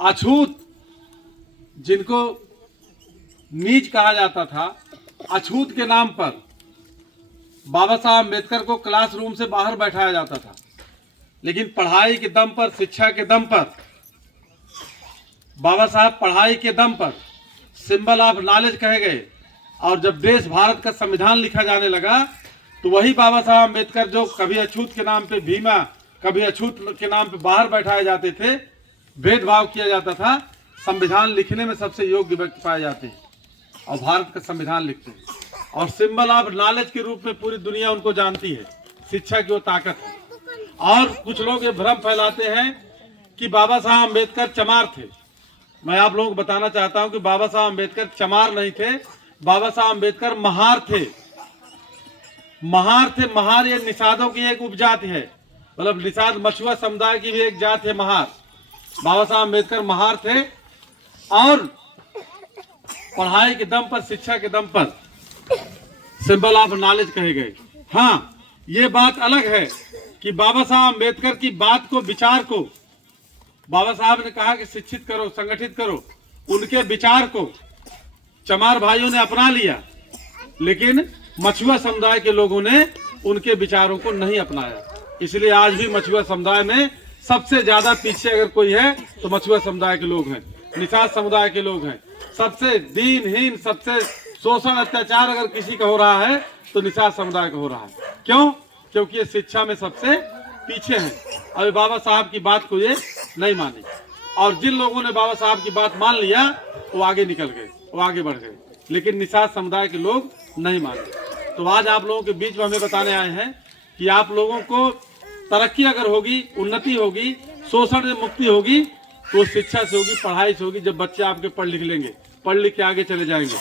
अछूत जिनको नीच कहा जाता था, अछूत के नाम पर बाबा साहब अम्बेडकर को क्लासरूम से बाहर बैठाया जाता था। लेकिन पढ़ाई के दम पर, शिक्षा के दम पर, बाबा साहब पढ़ाई के दम पर सिंबल ऑफ नॉलेज कहे गए। और जब देश भारत का संविधान लिखा जाने लगा तो वही बाबा साहब अम्बेडकर जो कभी अछूत के नाम पे भीमा, कभी अछूत के नाम पे बाहर बैठाए जाते थे, भेदभाव किया जाता था, संविधान लिखने में सबसे योग्य व्यक्ति पाए जाते हैं और भारत का संविधान लिखते हैं। और सिंबल ऑफ नॉलेज के रूप में पूरी दुनिया उनको जानती है। शिक्षा की वो ताकत है। और कुछ लोग ये भ्रम फैलाते हैं कि बाबा साहब अम्बेडकर चमार थे। मैं आप लोगों को बताना चाहता हूं कि बाबा साहब अम्बेडकर चमार नहीं थे, बाबा साहब अम्बेडकर महार थे। महार थे। महार ये निषादों की एक उपजाति है, मतलब निषाद मछुआ समुदाय की भी एक जात है महार। बाबा साहब अम्बेडकर महार थे और पढ़ाई के दम पर, शिक्षा के दम पर सिंबल ऑफ नॉलेज कहे गए। हाँ, ये बात अलग है कि बाबा साहब अम्बेडकर की बात को, विचार को, बाबा साहब ने कहा कि शिक्षित करो, संगठित करो, उनके विचार को चमार भाइयों ने अपना लिया, लेकिन मछुआ समुदाय के लोगों ने उनके विचारों को नहीं अपनाया। इसलिए आज भी मछुआ समुदाय में सबसे ज्यादा पीछे अगर कोई है तो मछुआ समुदाय के लोग हैं, निषाद समुदाय के लोग हैं। सबसे दीनहीन, सबसे शोषण, अत्याचार अगर किसी का हो रहा है तो निषाद समुदाय का हो रहा है। क्यों? क्योंकि ये शिक्षा में सबसे पीछे हैं। अभी बाबा साहब की बात को ये नहीं मानी, और जिन लोगों ने बाबा साहब की बात मान लिया वो आगे निकल गए, वो आगे बढ़ गए, लेकिन निषाद समुदाय के लोग नहीं माने। तो आज आप लोगों के बीच में हमें बताने आए हैं कि आप लोगों को तरक्की अगर होगी, उन्नति होगी, शोषण से मुक्ति होगी तो शिक्षा से होगी, पढ़ाई से होगी। जब बच्चे आपके पढ़ लिख लेंगे, पढ़ लिख के आगे चले जाएंगे।